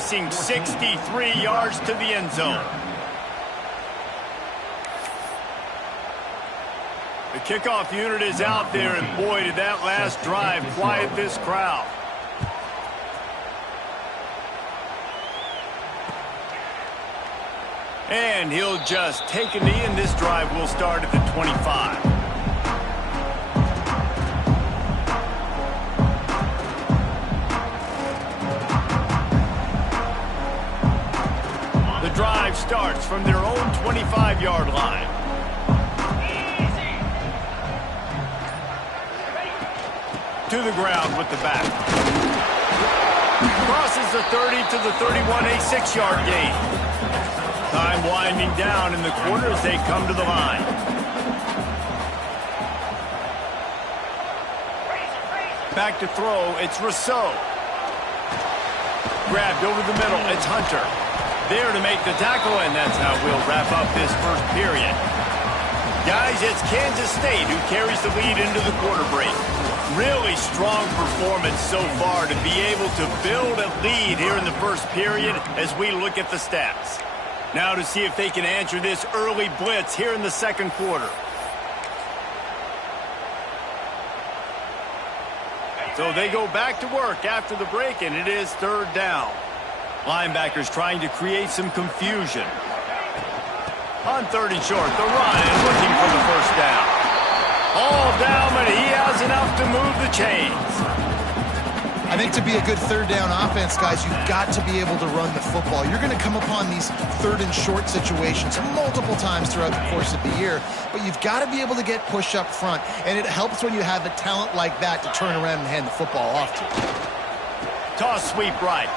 racing 63 yards to the end zone. The kickoff unit is out there, and boy, did that last drive quiet this crowd. And he'll just take a knee, and this drive will start at the 25. The drive starts from their own 25-yard line. To the ground with the back. Crosses the 30 to the 31, a 6-yard gain. Time winding down in the quarter as they come to the line. Back to throw, it's Rousseau. Grabbed over the middle, it's Hunter. There to make the tackle, and that's how we'll wrap up this first period. Guys, it's Kansas State who carries the lead into the quarter break. Really strong performance so far to be able to build a lead here in the first period as we look at the stats. Now to see if they can answer this early blitz here in the second quarter. So they go back to work after the break, and it is third down. Linebackers trying to create some confusion. On third and short, the run and looking for the first down. All down, but he has enough to move the chains. I think to be a good third down offense, guys, you've got to be able to run the football. You're going to come upon these third and short situations multiple times throughout the course of the year, but you've got to be able to get push up front, and it helps when you have a talent like that to turn around and hand the football off to. Toss sweep right.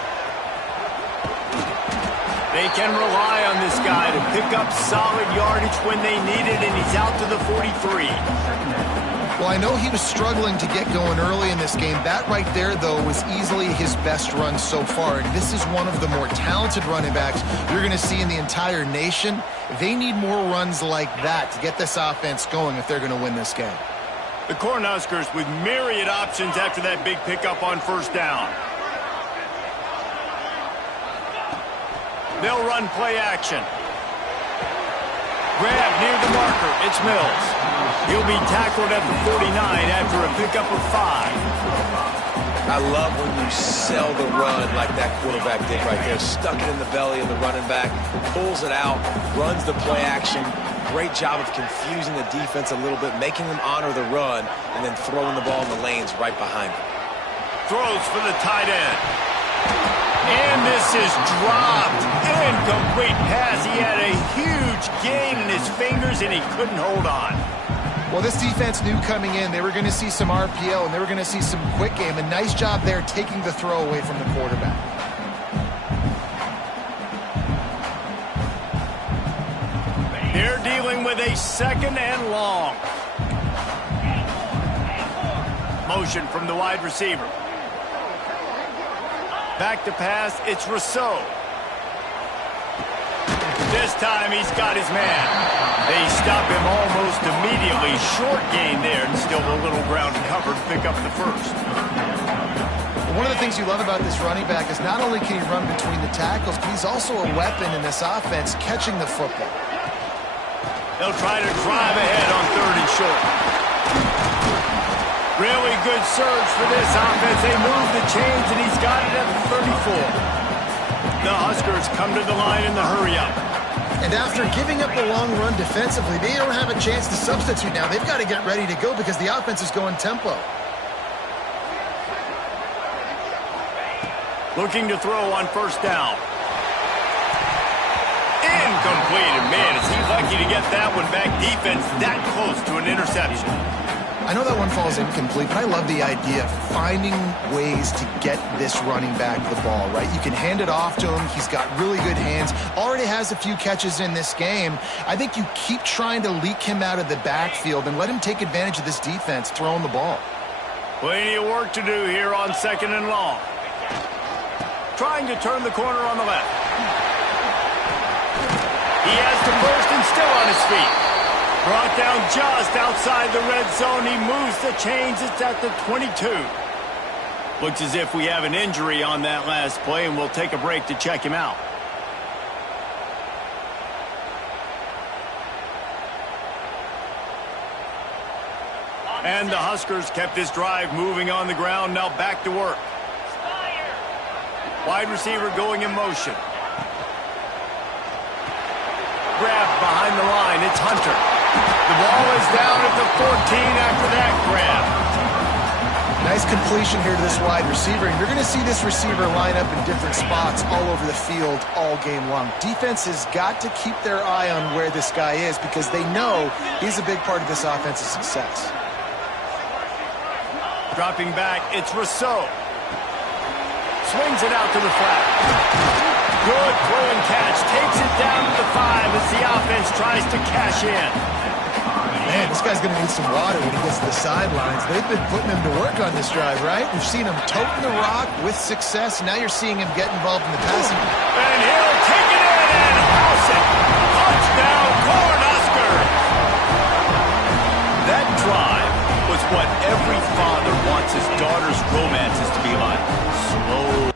They can rely on this guy to pick up solid yardage when they need it, and he's out to the 43. Well, I know he was struggling to get going early in this game. That right there, though, was easily his best run so far. And this is one of the more talented running backs you're going to see in the entire nation. They need more runs like that to get this offense going if they're going to win this game. The Cornhuskers with myriad options after that big pickup on first down. They'll run play action. Grab near the marker. It's Mills. He'll be tackled at the 49 after a pickup of 5. I love when you sell the run like that quarterback did right there. Stuck it in the belly of the running back, pulls it out, runs the play action. Great job of confusing the defense a little bit, making them honor the run, and then throwing the ball in the lanes right behind them. Throws for the tight end. And this is dropped. Incomplete pass. He had a huge gain in his fingers, and he couldn't hold on. Well, this defense knew coming in they were going to see some RPO, and they were going to see some quick game. A nice job there taking the throw away from the quarterback. They're dealing with a second and long. Motion from the wide receiver. Back to pass, it's Rousseau. This time he's got his man. They stop him almost immediately. Short gain there, and still a little ground covered to pick up the first. One of the things you love about this running back is not only can he run between the tackles, but he's also a weapon in this offense catching the football. They'll try to drive ahead on third and short. Really good surge for this offense. They move the chains, and he's got it at the 34. The Huskers come to the line in the hurry-up. And after giving up the long run defensively, they don't have a chance to substitute now. They've got to get ready to go because the offense is going tempo. Looking to throw on first down. Incomplete, and man, is he lucky to get that one back. Defense that close to an interception. I know that one falls incomplete, but I love the idea of finding ways to get this running back the ball, right? You can hand it off to him. He's got really good hands. Already has a few catches in this game. I think you keep trying to leak him out of the backfield and let him take advantage of this defense throwing the ball. Plenty of work to do here on second and long. Trying to turn the corner on the left. He has the burst and still on his feet. Brought down just outside the red zone. He moves the chains. It's at the 22. Looks as if we have an injury on that last play, and we'll take a break to check him out. And the Huskers kept this drive moving on the ground. Now back to work. Wide receiver going in motion. Grab behind the line. It's Hunter. The ball is down at the 14 after that grab. Nice completion here to this wide receiver. And you're going to see this receiver line up in different spots all over the field all game long. Defense has got to keep their eye on where this guy is because they know he's a big part of this offensive success. Dropping back, it's Rousseau. Swings it out to the flat. Good throw and catch. Takes it down to the 5 as the offense tries to cash in. Man, this guy's going to need some water when he gets to the sidelines. They've been putting him to work on this drive, right? We've seen him toting the rock with success. Now you're seeing him get involved in the passing. And he'll take it in and house it. Touchdown, Cornhuskers. That drive was what every father wants his daughter's romances to be like. Slow.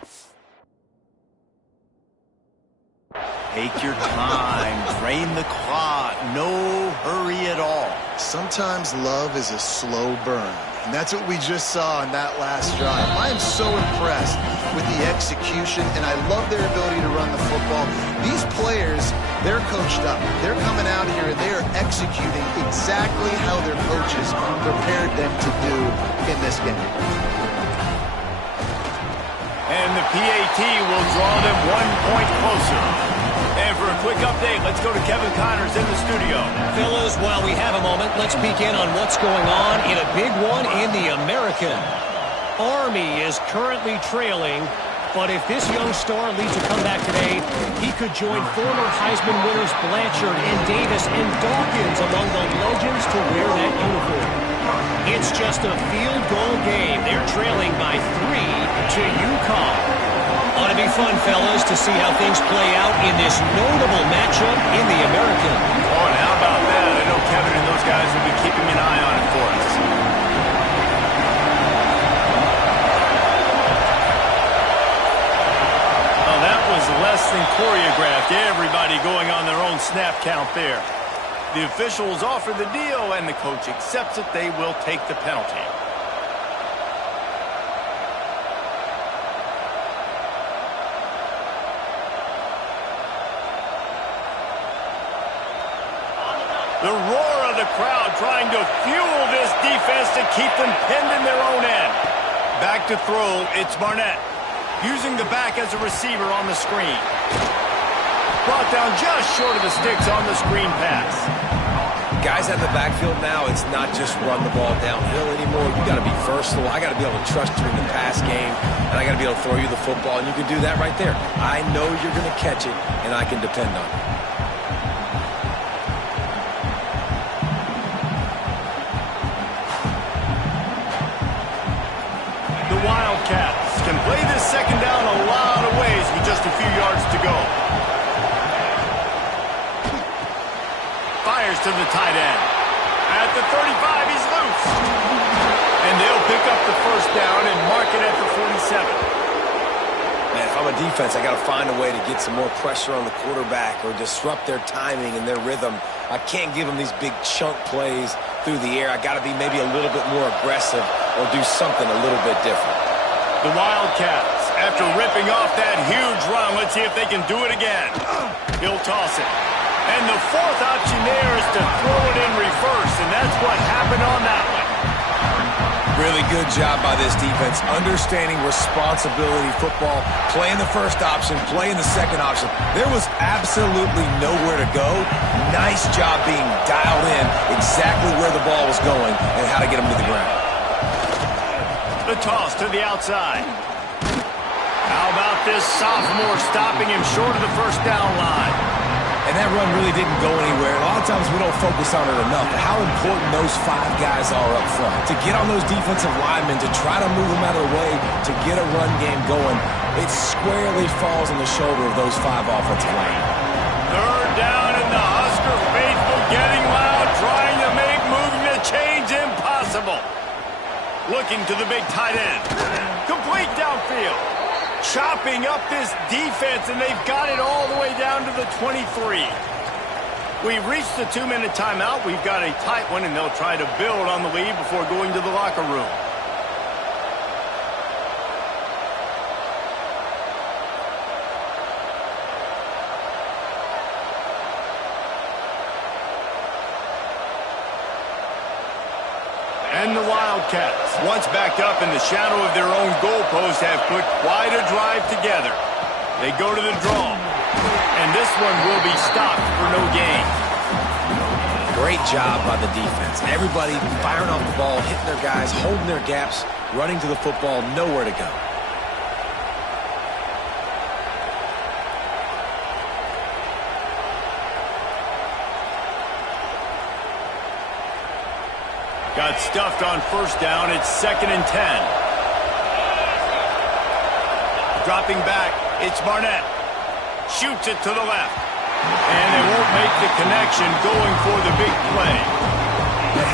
Take your time. Drain the clock. No hurry at all. Sometimes love is a slow burn. And that's what we just saw on that last drive. I am so impressed with the execution, and I love their ability to run the football. These players, they're coached up. They're coming out here, and they are executing exactly how their coaches prepared them to do in this game. And the PAT will draw them 1 point closer. And for a quick update, let's go to Kevin Connors in the studio. Fellas, while we have a moment, let's peek in on what's going on in a big one in the American. Army is currently trailing, but if this young star leads a comeback today, he could join former Heisman winners Blanchard and Davis and Dawkins among the legends to wear that uniform. It's just a field goal game. They're trailing by 3 to UConn. Ought to be fun, fellas, to see how things play out in this notable matchup in the American. Oh, and how about that? I know Kevin and those guys will be keeping an eye on it for us. Oh, that was less than choreographed. Everybody going on their own snap count there. The officials offer the deal, and the coach accepts it. They will take the penalty. The roar of the crowd trying to fuel this defense to keep them pinned in their own end. Back to throw, it's Barnett. Using the back as a receiver on the screen. Brought down just short of the sticks on the screen pass. Guys at the backfield now, it's not just run the ball downhill anymore. You got to be versatile. I got to be able to trust you in the pass game, and I got to be able to throw you the football, and you can do that right there. I know you're going to catch it, and I can depend on it. The Wildcats can play this second down a lot of ways with just a few yards to go. Fires to the tight end. At the 35, he's loose. And they'll pick up the first down and mark it at the 47. Man, if I'm a defense, I got to find a way to get some more pressure on the quarterback or disrupt their timing and their rhythm. I can't give them these big chunk plays through the air. I got to be maybe a little bit more aggressive or do something a little bit different. The Wildcats, after ripping off that huge run, let's see if they can do it again. He'll toss it. And the fourth option there is to throw it in reverse, and that's what happened on that one. Really good job by this defense, understanding responsibility football, playing the first option, playing the second option. There was absolutely nowhere to go. Nice job being dialed in exactly where the ball was going and how to get him to the ground. The toss to the outside. How about this sophomore stopping him short of the first down line? And that run really didn't go anywhere. A lot of times we don't focus on it enough, how important those 5 guys are up front. To get on those defensive linemen, to try to move them out of the way, to get a run game going, it squarely falls on the shoulder of those 5 offensive linemen. Third down, and the Husker faithful getting loud, trying to make moving the chains impossible. Looking to the big tight end. Complete downfield. Chopping up this defense, and they've got it all the way down to the 23. We've reached the 2-minute timeout. We've got a tight one, and they'll try to build on the lead before going to the locker room. And the Wildcats, once backed up in the shadow of their own goalpost, have put quite a drive together. They go to the draw, and this one will be stopped for no gain. Great job by the defense. Everybody firing off the ball, hitting their guys, holding their gaps, running to the football, nowhere to go. Got stuffed on first down. It's 2nd and 10. Dropping back, it's Barnett. Shoots it to the left. And they won't make the connection going for the big play.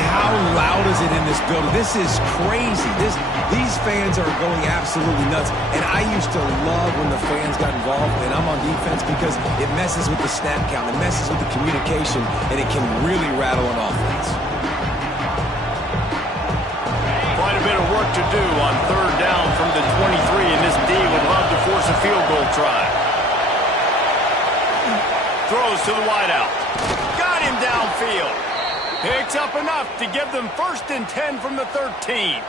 How loud is it in this building? This is crazy. These fans are going absolutely nuts. And I used to love when the fans got involved, and I'm on defense, because it messes with the snap count. It messes with the communication, and it can really rattle an offense. Quite a bit of work to do on 3rd down from the 23, and this D would love to force a field goal try. Throws to the wideout. Got him downfield. Picks up enough to give them 1st and 10 from the 13.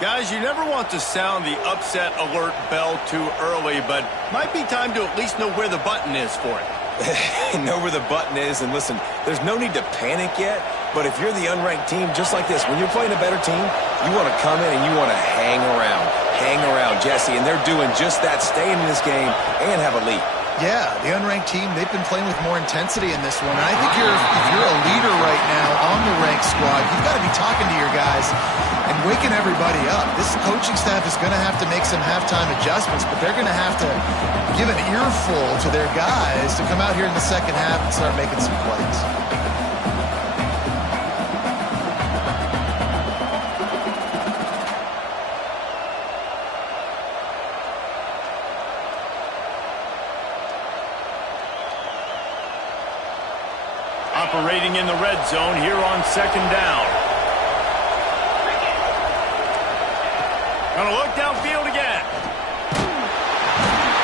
Guys, you never want to sound the upset alert bell too early, but might be time to at least know where the button is for it. Know where the button is, and listen, there's no need to panic yet, but if you're the unranked team, just like this, when you're playing a better team, you want to come in and you want to hang around, Jesse, and they're doing just that, staying in this game and have a lead. Yeah, the unranked team, they've been playing with more intensity in this one. And I think if you're a leader right now on the ranked squad, you've got to be talking to your guys and waking everybody up. This coaching staff is going to have to make some halftime adjustments, but they're going to have to give an earful to their guys to come out here in the second half and start making some plays. Operating in the red zone here on 2nd down. Gonna look downfield again.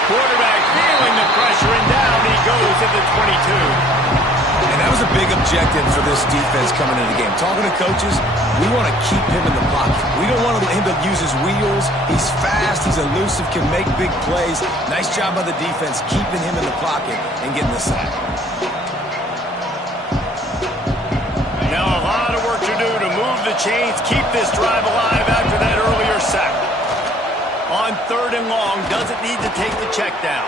Quarterback feeling the pressure, and down he goes at the 22. And that was a big objective for this defense coming into the game. Talking to coaches, we want to keep him in the pocket. We don't want him to use his wheels. He's fast, he's elusive, can make big plays. Nice job by the defense keeping him in the pocket and getting the sack. Now a lot of work to do to move the chains, keep this drive alive after that earlier sack. On 3rd and long, doesn't need to take the check down.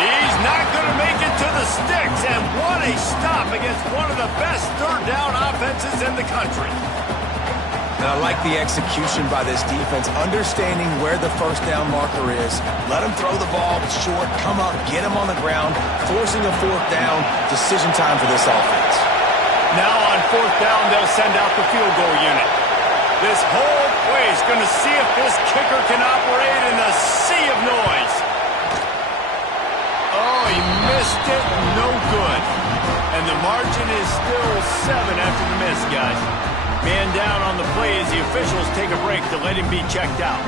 He's not going to make it to the sticks, and what a stop against one of the best 3rd down offenses in the country. And I like the execution by this defense, understanding where the 1st down marker is. Let him throw the ball short, come up, get him on the ground, forcing a 4th down. Decision time for this offense. Now on 4th down, they'll send out the field goal unit. This whole place going to see if this kicker can operate in the sea of noise. Oh, he missed it. No good. And the margin is still 7 after the miss, guys. Man down on the play as the officials take a break to let him be checked out.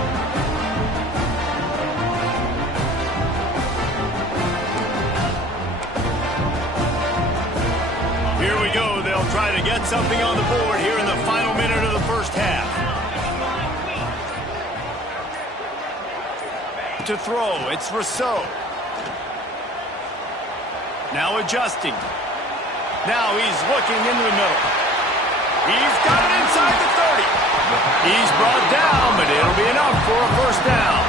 Here we go. They'll try to get something on the board here in the final minute of the first half. To throw, it's Rousseau. Now adjusting. Now he's looking into the middle. He's got it inside the 30. He's brought down, but it'll be enough for a 1st down.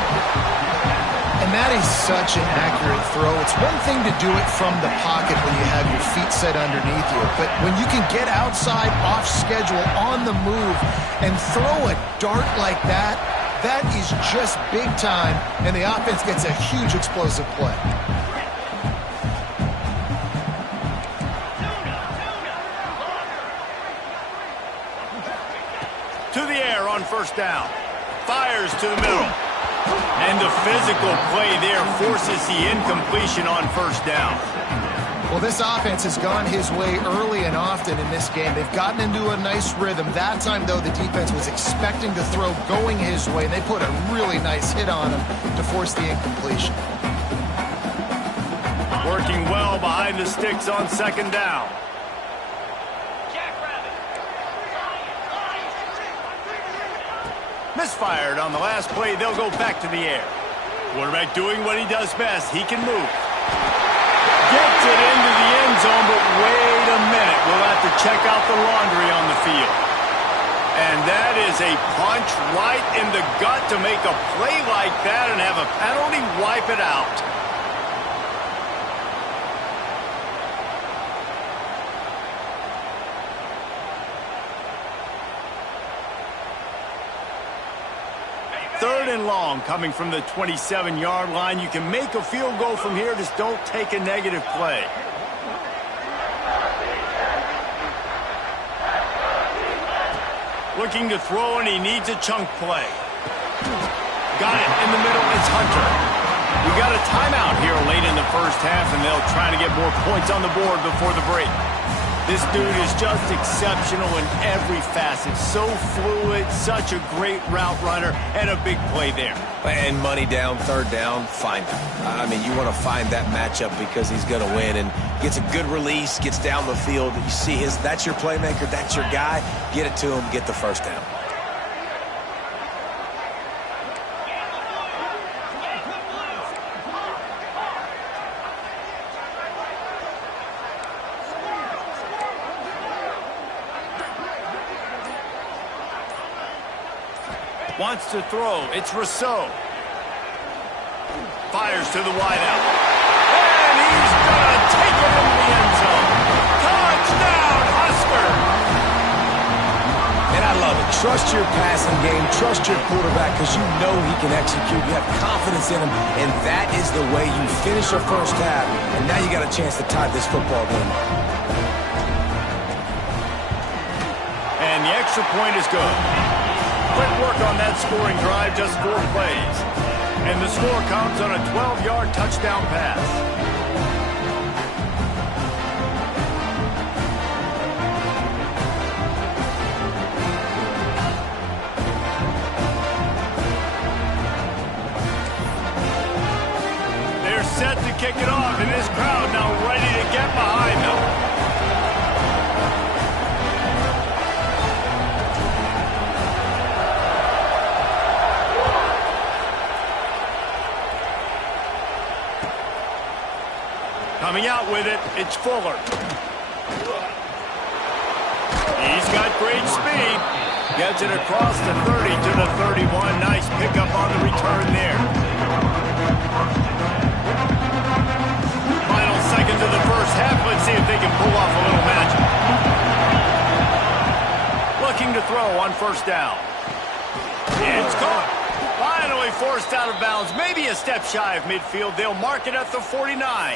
And that is such an accurate throw. It's one thing to do it from the pocket when you have your feet set underneath you, but when you can get outside, off schedule, on the move, and throw a dart like that, that is just big time, and the offense gets a huge explosive play. To the air first down. Fires to the middle. And the physical play there forces the incompletion on first down. Well, this offense has gone his way early and often in this game. They've gotten into a nice rhythm. That time, though, the defense was expecting to throw going his way. They put a really nice hit on him to force the incompletion. Working well behind the sticks on second down. Misfired on the last play. They'll go back to the air. Quarterback doing what he does best. He can move. Gets it into the end zone, but wait a minute. We'll have to check out the laundry on the field. And that is a punch right in the gut to make a play like that and have a penalty wipe it out. Third and long coming from the 27-yard line. You can make a field goal from here. Just don't take a negative play. Looking to throw, and he needs a chunk play. Got it in the middle. It's Hunter. We got a timeout here late in the first half, and they'll try to get more points on the board before the break. This dude is just exceptional in every facet. So fluid, such a great route runner, and a big play there. And money down, third down, find him. I mean, you want to find that matchup because he's going to win and gets a good release, gets down the field. You see that's your playmaker, that's your guy. Get it to him, get the first down. Wants to throw. It's Rousseau. Fires to the wideout. And he's going to take it into the end zone. Touchdown, Husker! And I love it. Trust your passing game. Trust your quarterback because you know he can execute. You have confidence in him. And that is the way you finish your first half. And now you got a chance to tie this football game up. And the extra point is good. Quick work on that scoring drive, just 4 plays. And the score comes on a 12-yard touchdown pass. They're set to kick it off, and this crowd now ready to get behind them. Coming out with it, it's Fuller. He's got great speed. Gets it across the 30 to the 31. Nice pickup on the return there. Final seconds of the first half. Let's see if they can pull off a little magic. Looking to throw on first down. It's caught. Finally forced out of bounds. Maybe a step shy of midfield. They'll mark it at the 49.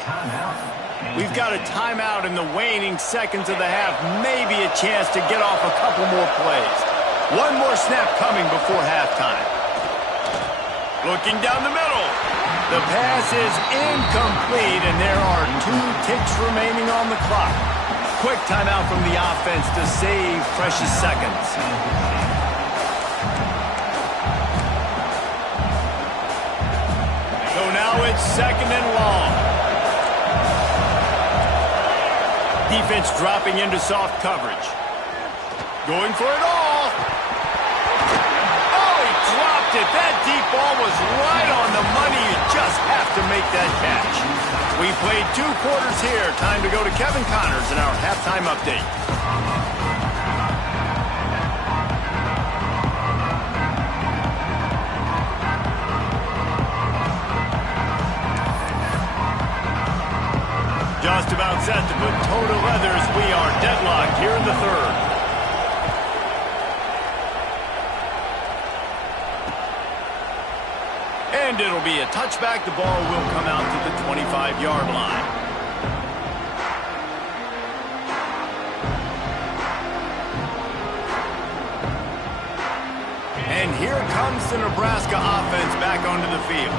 We've got a timeout in the waning seconds of the half. Maybe a chance to get off a couple more plays. One more snap coming before halftime. Looking down the middle. The pass is incomplete, and there are 2 ticks remaining on the clock. Quick timeout from the offense to save precious seconds. So now it's second and long. Defense dropping into soft coverage. Going for it all. Oh, he dropped it. That deep ball was right on the money. You just have to make that catch. We played 2 quarters here. Time to go to Kevin Connors in our halftime update. Just about set to put toe to leather as we are deadlocked here in the third. And it'll be a touchback. The ball will come out to the 25-yard line. the Nebraska offense back onto the field.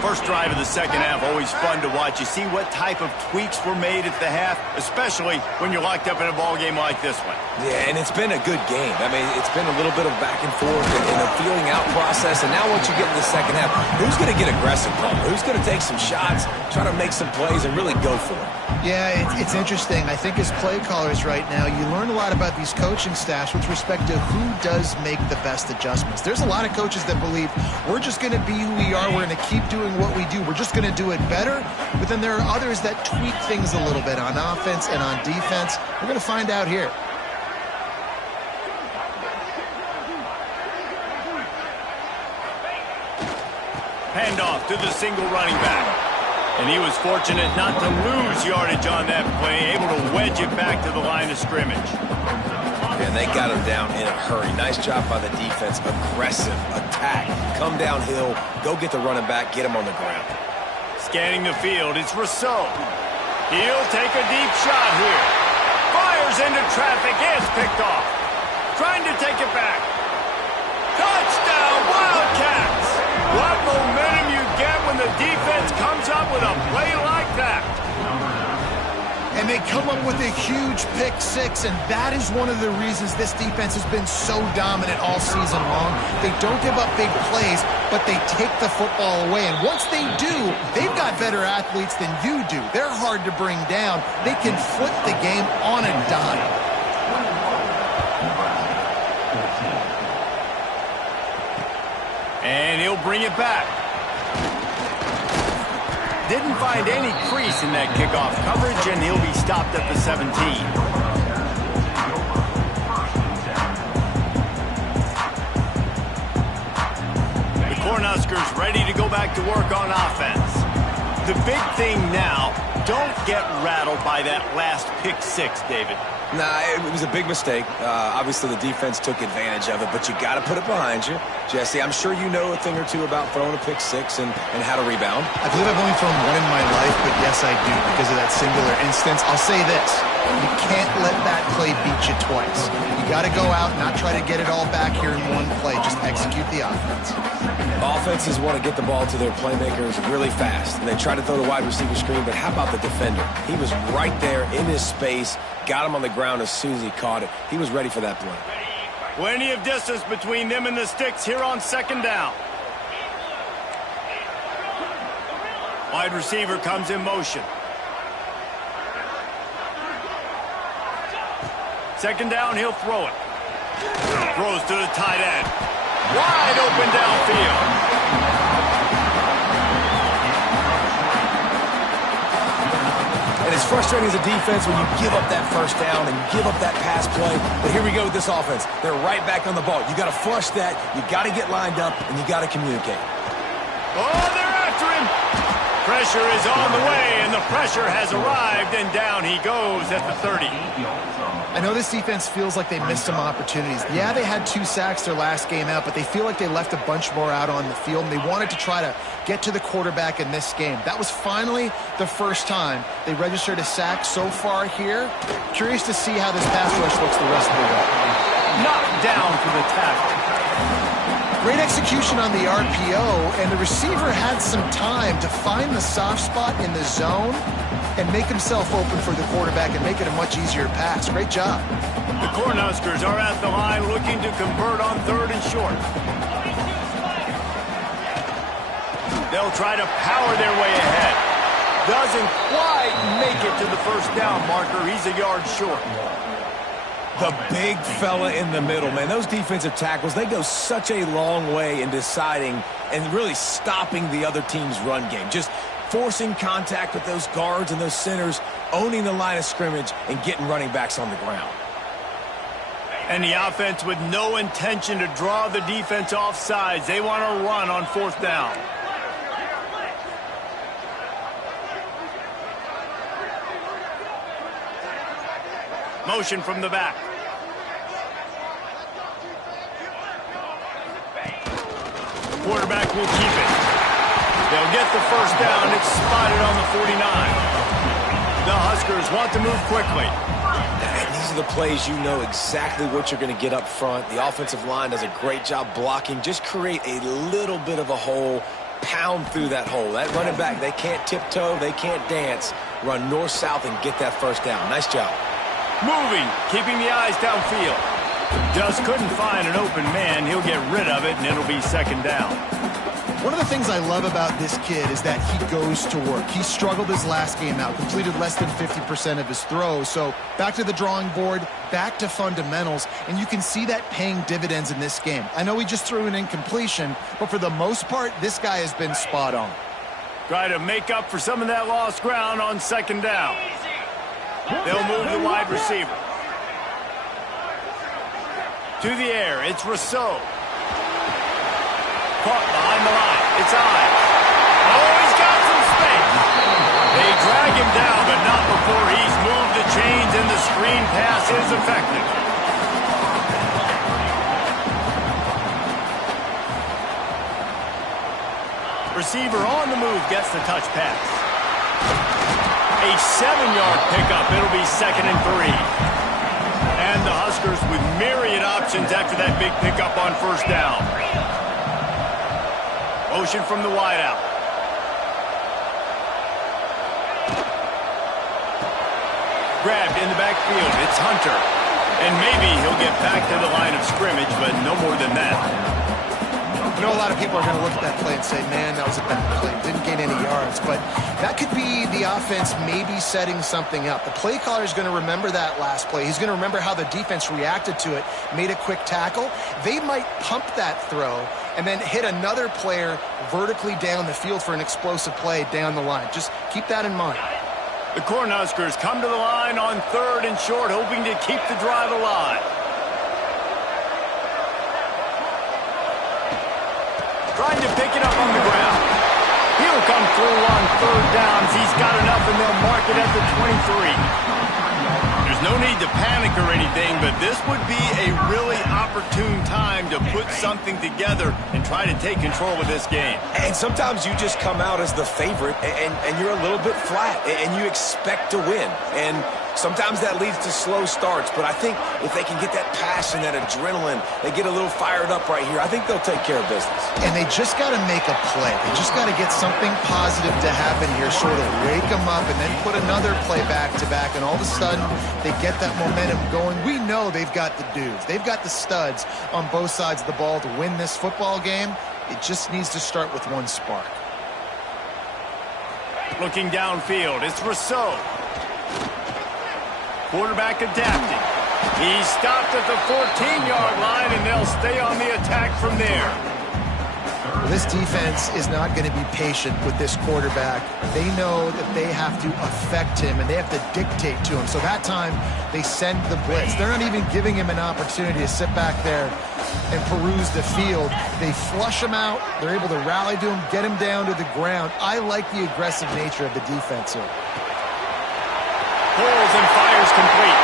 First drive of the second half, always fun to watch. You see what type of tweaks were made at the half, especially when you're locked up in a ball game like this one. Yeah, and it's been a good game. I mean, it's been a little bit of back and forth and a feeling out process. And now once you get in the second half, who's going to get aggressive, Paul? Who's going to take some shots, try to make some plays, and really go for it? Yeah, it's interesting. I think as play callers right now, you learn a lot about these coaching staffs with respect to who does make the best adjustments. There's a lot of coaches that believe we're just going to be who we are. We're going to keep doing what we do. We're just going to do it better. But then there are others that tweak things a little bit on offense and on defense. We're going to find out here. Handoff to the single running back. And he was fortunate not to lose yardage on that play, able to wedge it back to the line of scrimmage. And they got him down in a hurry. Nice job by the defense. Aggressive attack. Come downhill, go get the running back, get him on the ground. Scanning the field, it's Rousseau. He'll take a deep shot here. Fires into traffic, it's picked off. Trying to take it back. Touchdown, Wildcats! What momentum you get when the defense comes up with a play like that. And they come up with a huge pick six, and that is one of the reasons this defense has been so dominant all season long. They don't give up big plays, but they take the football away. And once they do, they've got better athletes than you do. They're hard to bring down. They can flip the game on a dime. And he'll bring it back. Didn't find any crease in that kickoff coverage, and he'll be stopped at the 17. The Cornhuskers ready to go back to work on offense. The big thing now, don't get rattled by that last pick six, David. Nah, it was a big mistake. Obviously, the defense took advantage of it, but you got to put it behind you. Jesse, I'm sure you know a thing or two about throwing a pick six and how to rebound. I believe I've only thrown one in my life, but yes, I do because of that singular instance. I'll say this. You can't let that play beat you twice. You got to go out, not try to get it all back here in one play. Just execute the offense. Offenses want to get the ball to their playmakers really fast, and they try to throw the wide receiver screen, but how about the defender? He was right there in his space, got him on the ground as soon as he caught it. He was ready for that play. Plenty of distance between them and the sticks here on second down. Wide receiver comes in motion. Second down, he'll throw it. Throws to the tight end. Wide open downfield. And it's frustrating as a defense when you give up that first down and you give up that pass play. But here we go with this offense. They're right back on the ball. You got to flush that. You got to get lined up, and you got to communicate. Oh, they're after him. Pressure is on the way, and the pressure has arrived, and down he goes at the 30. I know this defense feels like they missed some opportunities. Yeah, they had 2 sacks their last game out, but they feel like they left a bunch more out on the field, and they wanted to try to get to the quarterback in this game. That was finally the first time they registered a sack so far here. Curious to see how this pass rush looks the rest of the way. Knocked down for the tackle. Great execution on the RPO, and the receiver had some time to find the soft spot in the zone and make himself open for the quarterback and make it a much easier pass. Great job. The Cornhuskers are at the line looking to convert on 3rd and short. They'll try to power their way ahead. Doesn't quite make it to the first down marker. He's a yard short. The big fella in the middle, man. Those defensive tackles, they go such a long way in deciding and really stopping the other team's run game. Just forcing contact with those guards and those centers, owning the line of scrimmage, and getting running backs on the ground. And the offense with no intention to draw the defense off sides. They want to run on 4th down. Motion from the back. The quarterback will keep it. They'll get the first down. It's spotted on the 49. The Huskers want to move quickly. And these are the plays you know exactly what you're going to get up front. The offensive line does a great job blocking. Just create a little bit of a hole, pound through that hole. That running back, they can't tiptoe, they can't dance. Run north-south and get that first down. Nice job. Moving, keeping the eyes downfield. Just couldn't find an open man. He'll get rid of it, and it'll be second down. One of the things I love about this kid is that he goes to work. He struggled his last game out, completed less than 50% of his throws. So back to the drawing board, back to fundamentals, and you can see that paying dividends in this game. I know he just threw an incompletion, but for the most part, this guy has been spot on. Try to make up for some of that lost ground on second down. They'll move the wide receiver. To the air, it's Rousseau. Caught behind the line. It's Ives. Oh, he's got some space. They drag him down, but not before he's moved the chains, and the screen pass is effective. Receiver on the move gets the touch pass. A 7-yard pickup. It'll be 2nd and 3. And the Huskers with myriad options after that big pickup on first down. Motion from the wideout. Grabbed in the backfield. It's Hunter. And maybe he'll get back to the line of scrimmage, but no more than that. I know a lot of people are going to look at that play and say, man, that was a bad play. Didn't gain any yards. But that could be the offense maybe setting something up. The play caller is going to remember that last play. He's going to remember how the defense reacted to it, made a quick tackle. They might pump that throw and then hit another player vertically down the field for an explosive play down the line. Just keep that in mind. The Cornhuskers come to the line on 3rd and short, hoping to keep the drive alive. Trying to pick it up on the ground. He'll come through on 3rd downs. He's got enough, and they'll mark it at the 23. There's no need to panic or anything, but this would be a really opportune time to put something together and try to take control of this game. And sometimes you just come out as the favorite, and you're a little bit flat, and you expect to win. And sometimes that leads to slow starts, but I think if they can get that passion, that adrenaline, they get a little fired up right here, I think they'll take care of business. And they just got to make a play. They just got to get something positive to happen here, sort of wake them up, and then put another play back-to-back, and all of a sudden they get that momentum going. We know they've got the dudes. They've got the studs on both sides of the ball to win this football game. It just needs to start with one spark. Looking downfield, it's Rousseau. Quarterback adapting. He's stopped at the 14-yard line, and they'll stay on the attack from there. This defense is not going to be patient with this quarterback. They know that they have to affect him, and they have to dictate to him. So that time, they send the blitz. They're not even giving him an opportunity to sit back there and peruse the field. They flush him out. They're able to rally to him, get him down to the ground. I like the aggressive nature of the defense here. Pulls and fires complete.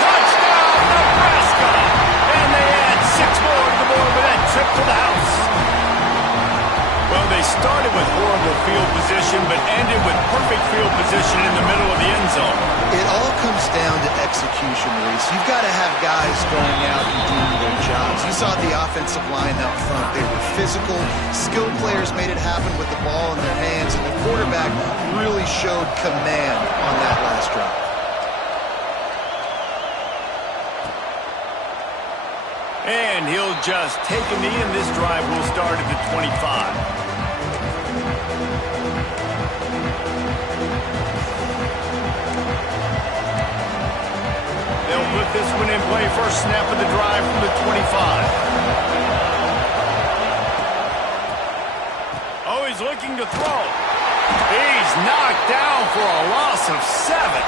Touchdown, Nebraska! And they add 6 more to the board with that trip to the house. Well, they started with horrible field position, but ended with perfect field position in the middle of the end zone. It all comes down to execution, Reese. You've got to have guys going out and doing their jobs. You saw the offensive line out front. They were physical. Skilled players made it happen with the ball in their hands, and the quarterback really showed command on that last drive. And he'll just take a knee, and this drive will start at the 25. They'll put this one in play. First snap of the drive from the 25. Oh, he's looking to throw. He's knocked down for a loss of 7.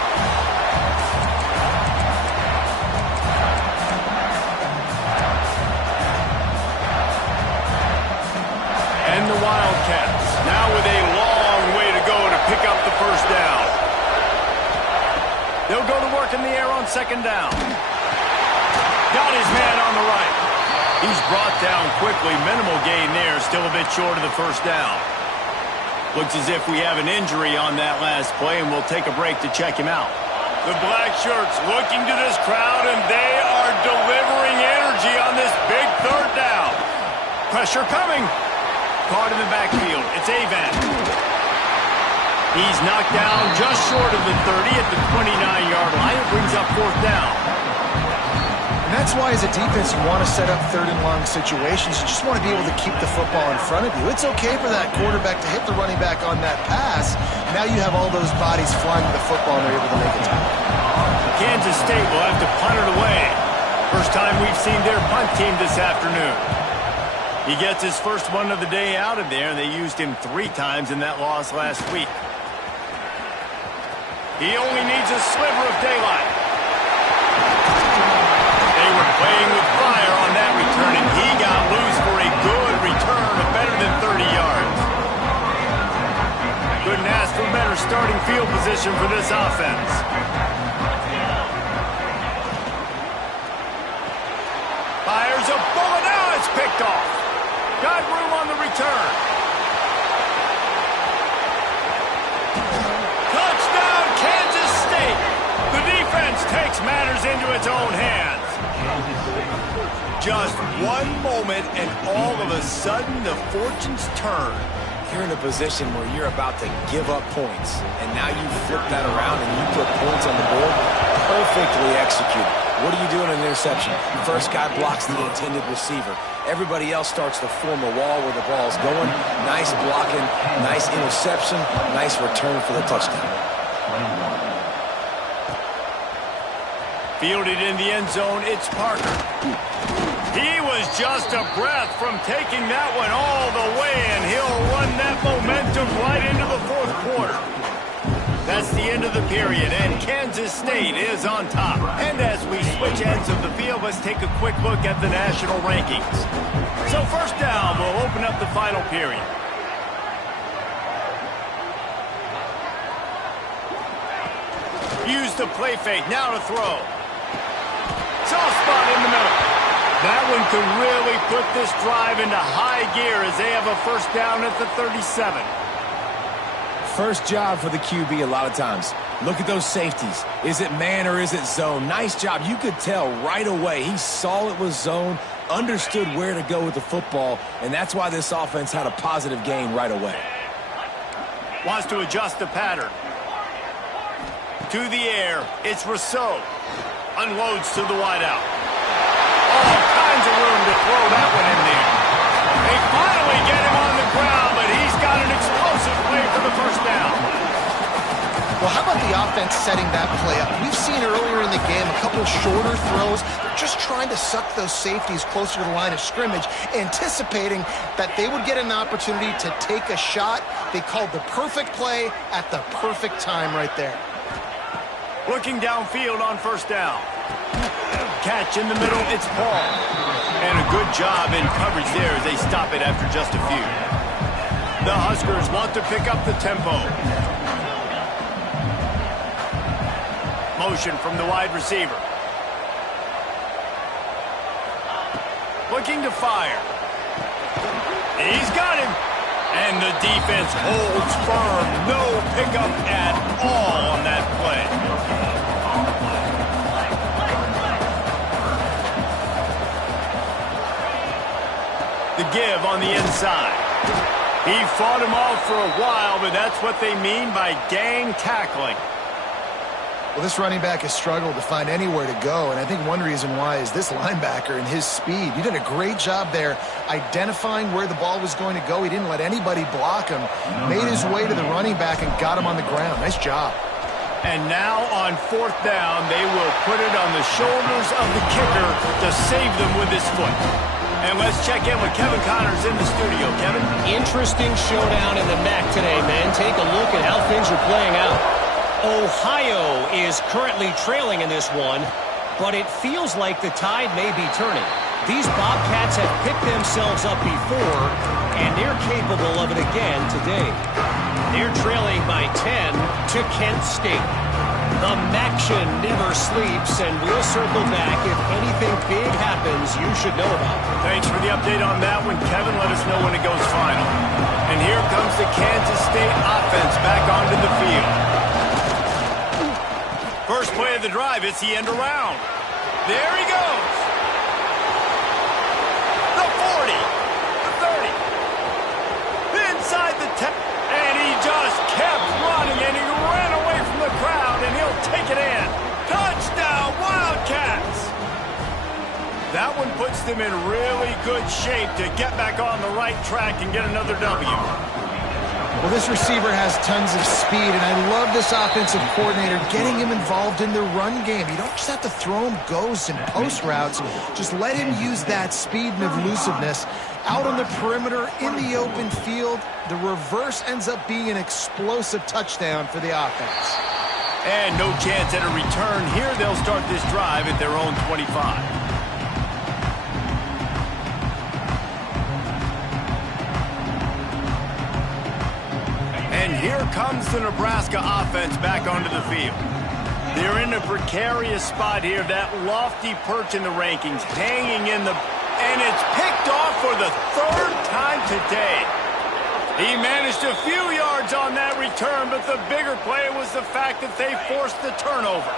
And the Wildcats now with a long way to go to pick up the first down. They'll go to work in the air on second down. Got his man on the right. He's brought down quickly. Minimal gain there. Still a bit short of the first down. Looks as if we have an injury on that last play, and we'll take a break to check him out. The black shirts looking to this crowd, and they are delivering energy on this big third down. Pressure coming. Caught in the backfield. It's Avan. He's knocked down just short of the 30 at the 29-yard line. It brings up fourth down. And that's why as a defense you want to set up third and long situations. You just want to be able to keep the football in front of you. It's okay for that quarterback to hit the running back on that pass. Now you have all those bodies flying to the football and they're able to make a tackle. Kansas State will have to punt it away. First time we've seen their punt team this afternoon. He gets his first one of the day out of there, and they used him 3 times in that loss last week. He only needs a sliver of daylight. They were playing with fire on that return, and he got loose for a good return of better than 30 yards. Couldn't ask for better starting field position for this offense. Fires a bullet. Now it's picked off. Got room on the return. Touchdown, Kansas State. The defense takes matters into its own hands. Just one moment, and all of a sudden, the fortunes turn. You're in a position where you're about to give up points, and now you flip that around and you put points on the board. Perfectly executed. What do you do in an interception? First guy blocks the intended receiver. Everybody else starts to form a wall where the ball's going. Nice blocking, nice interception, nice return for the touchdown. Fielded in the end zone, it's Parker. He was just a breath from taking that one all the way, and he'll run that momentum right into the fourth quarter. That's the end of the period, and Kansas State is on top. And as we switch ends of the field, let's take a quick look at the national rankings. So first down, we'll open up the final period. Use the play fake, now to throw. Soft spot in the middle. That one could really put this drive into high gear as they have a first down at the 37. First job for the QB a lot of times. Look at those safeties. Is it man or is it zone? Nice job. You could tell right away. He saw it was zone, understood where to go with the football, and that's why this offense had a positive gain right away. Wants to adjust the pattern. To the air, it's Rousseau. Unloads to the wideout. All kinds of room to throw that one in there. They finally get him on the ground, but he's got an explosive play for the first down. Well, how about the offense setting that play up? We've seen earlier in the game a couple shorter throws. They're just trying to suck those safeties closer to the line of scrimmage, anticipating that they would get an opportunity to take a shot. They called the perfect play at the perfect time right there. Looking downfield on first down. Catch in the middle, it's Paul. And a good job in coverage there as they stop it after just a few. The Huskers want to pick up the tempo. Motion from the wide receiver. Looking to fire. He's got him. And the defense holds firm. No pickup at all on that play. The give on the inside. He fought him off for a while, but that's what they mean by gang tackling. Well, this running back has struggled to find anywhere to go, and I think one reason why is this linebacker and his speed. He did a great job there identifying where the ball was going to go. He didn't let anybody block him. Made his way to the running back and got him on the ground. Nice job. And now on fourth down, they will put it on the shoulders of the kicker to save them with his foot. And let's check in with Kevin Connors in the studio. Kevin? Interesting showdown in the MAC today, man. Take a look at how things are playing out. Ohio is currently trailing in this one, but it feels like the tide may be turning. These Bobcats have picked themselves up before, and they're capable of it again today. They're trailing by 10 to Kent State. The Maction never sleeps, and we'll circle back if anything big happens you should know about. Thanks for the update on that one, Kevin. Let us know when it goes final. And here comes the Kansas State offense back onto the field. First play of the drive, it's the end around. There he goes. The 40, the 30, inside the 10, and he just kept running, and he ran away from the crowd, and he'll take it in. Touchdown, Wildcats! That one puts them in really good shape to get back on the right track and get another W. Well, this receiver has tons of speed, and I love this offensive coordinator getting him involved in the run game. You don't just have to throw him goes and post routes. Just let him use that speed and elusiveness. Out on the perimeter, in the open field, the reverse ends up being an explosive touchdown for the offense. And no chance at a return here. They'll start this drive at their own 25. And here comes the Nebraska offense back onto the field. They're in a precarious spot here. That lofty perch in the rankings, hanging in the... And it's picked off for the third time today. He managed a few yards on that return, but the bigger play was the fact that they forced the turnover.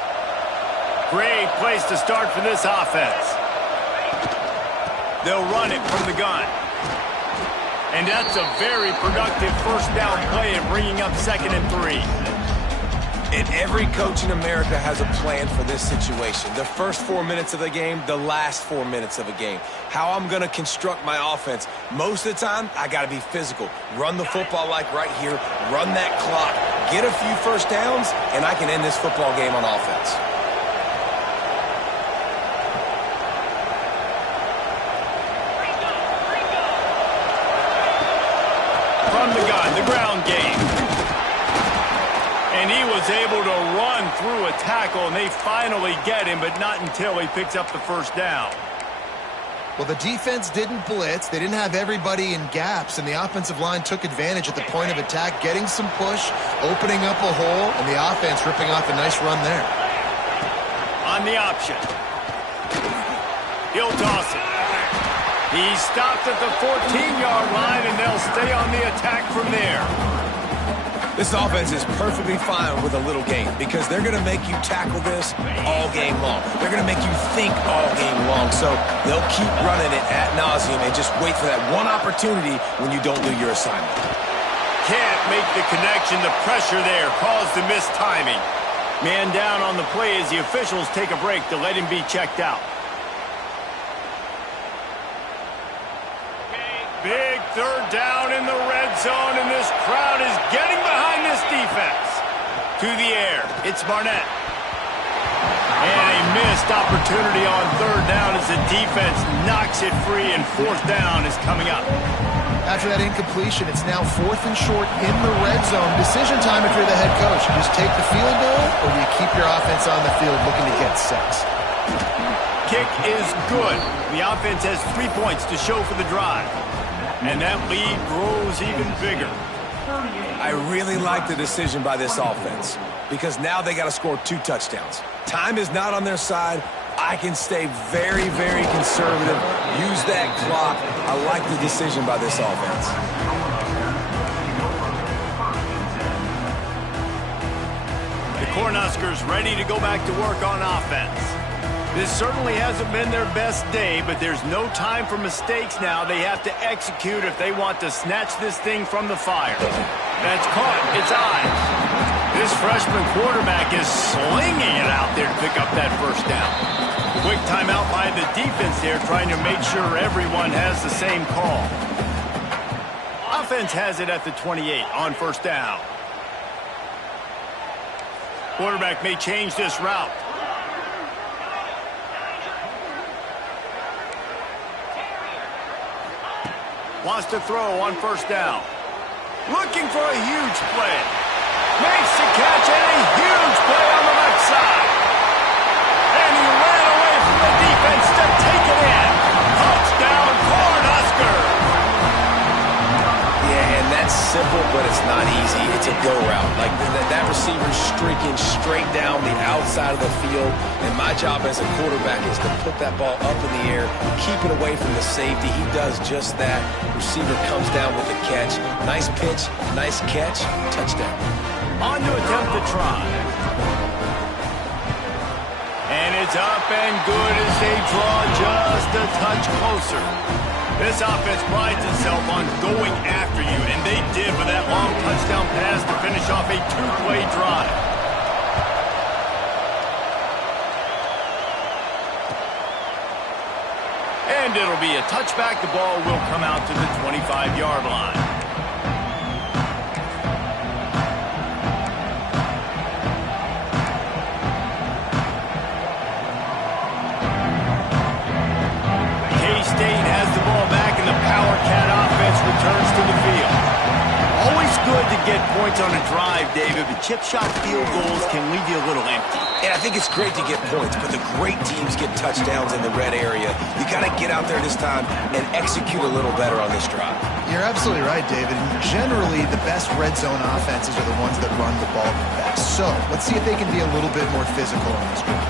Great place to start for this offense. They'll run it from the gun. And that's a very productive first down play in bringing up 2nd and 3. And every coach in America has a plan for this situation. The first 4 minutes of the game, the last 4 minutes of a game. How I'm going to construct my offense. Most of the time, I got to be physical. Run the football like right here. Run that clock. Get a few first downs, and I can end this football game on offense. From the gun, the ground game. And he was able to run through a tackle, and they finally get him, but not until he picks up the first down. Well, the defense didn't blitz. They didn't have everybody in gaps, and the offensive line took advantage at the point of attack, getting some push, opening up a hole, and the offense ripping off a nice run there. On the option. He'll toss it. He stopped at the 14-yard line, and they'll stay on the attack from there. This offense is perfectly fine with a little game because they're going to make you tackle this all game long. They're going to make you think all game long. So they'll keep running it ad nauseum and just wait for that one opportunity when you don't do your assignment. Can't make the connection. The pressure there caused the missed timing. Man down on the play as the officials take a break to let him be checked out. Big third down in the red zone, and this crowd is getting behind this defense. To the air, it's Barnett. And a missed opportunity on third down as the defense knocks it free, and fourth down is coming up. After that incompletion, it's now 4th and short in the red zone. Decision time if you're the head coach. You just take the field goal, or do you keep your offense on the field looking to get 6? Kick is good. The offense has 3 points to show for the drive. And that lead grows even bigger. I really like the decision by this offense because now they got to score 2 touchdowns. Time is not on their side. I can stay very, very conservative. Use that clock. I like the decision by this offense. The Cornhuskers ready to go back to work on offense. This certainly hasn't been their best day, but there's no time for mistakes now. They have to execute if they want to snatch this thing from the fire. That's caught. It's eyes. This freshman quarterback is slinging it out there to pick up that first down. Quick timeout by the defense there, trying to make sure everyone has the same call. Offense has it at the 28 on first down. Quarterback may change this route. Wants to throw on first down. Looking for a huge play. Makes the catch and a huge play on the left side. And he ran away from the defense to take it in. Touchdown, Cornhuskers. Yeah, and that's simple, but it's not easy. It's a go route. Like that receiver's streaking straight down the outside of the field, and my job as a quarterback is to put that ball up in the air, keep it away from the safety. He does just that. Receiver comes down with the catch. Nice pitch, nice catch, touchdown. On to attempt the try. And it's up and good as they draw just a touch closer. This offense prides itself on going after you, and they did with that long touchdown pass to finish off a two-play drive. And it'll be a touchback. The ball will come out to the 25-yard line. K-State has the ball back, and the Power Cat offense returns to the field. Always good to get points on a drive, David, but chip shot field goals can leave you a little empty. And I think it's great to get points, but the great teams get touchdowns in the red area. You got to get out there this time and execute a little better on this drive. You're absolutely right, David. And generally, the best red zone offenses are the ones that run the ball the best. So let's see if they can be a little bit more physical on this drive.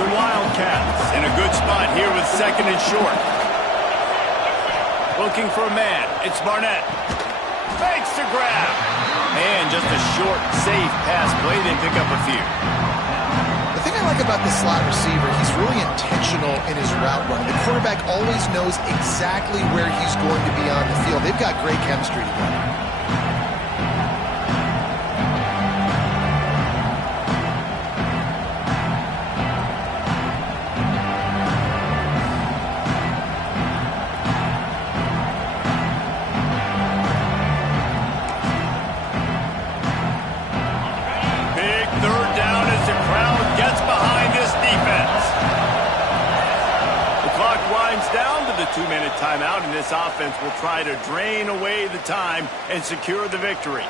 The Wildcats in a good spot here with second and short. Looking for a man. It's Barnett. Fakes to grab. And just a short, safe pass play. They pick up a few. The thing I like about the slot receiver, he's really intentional in his route running. The quarterback always knows exactly where he's going to be on the field. They've got great chemistry together. Two-minute timeout, and this offense will try to drain away the time and secure the victory.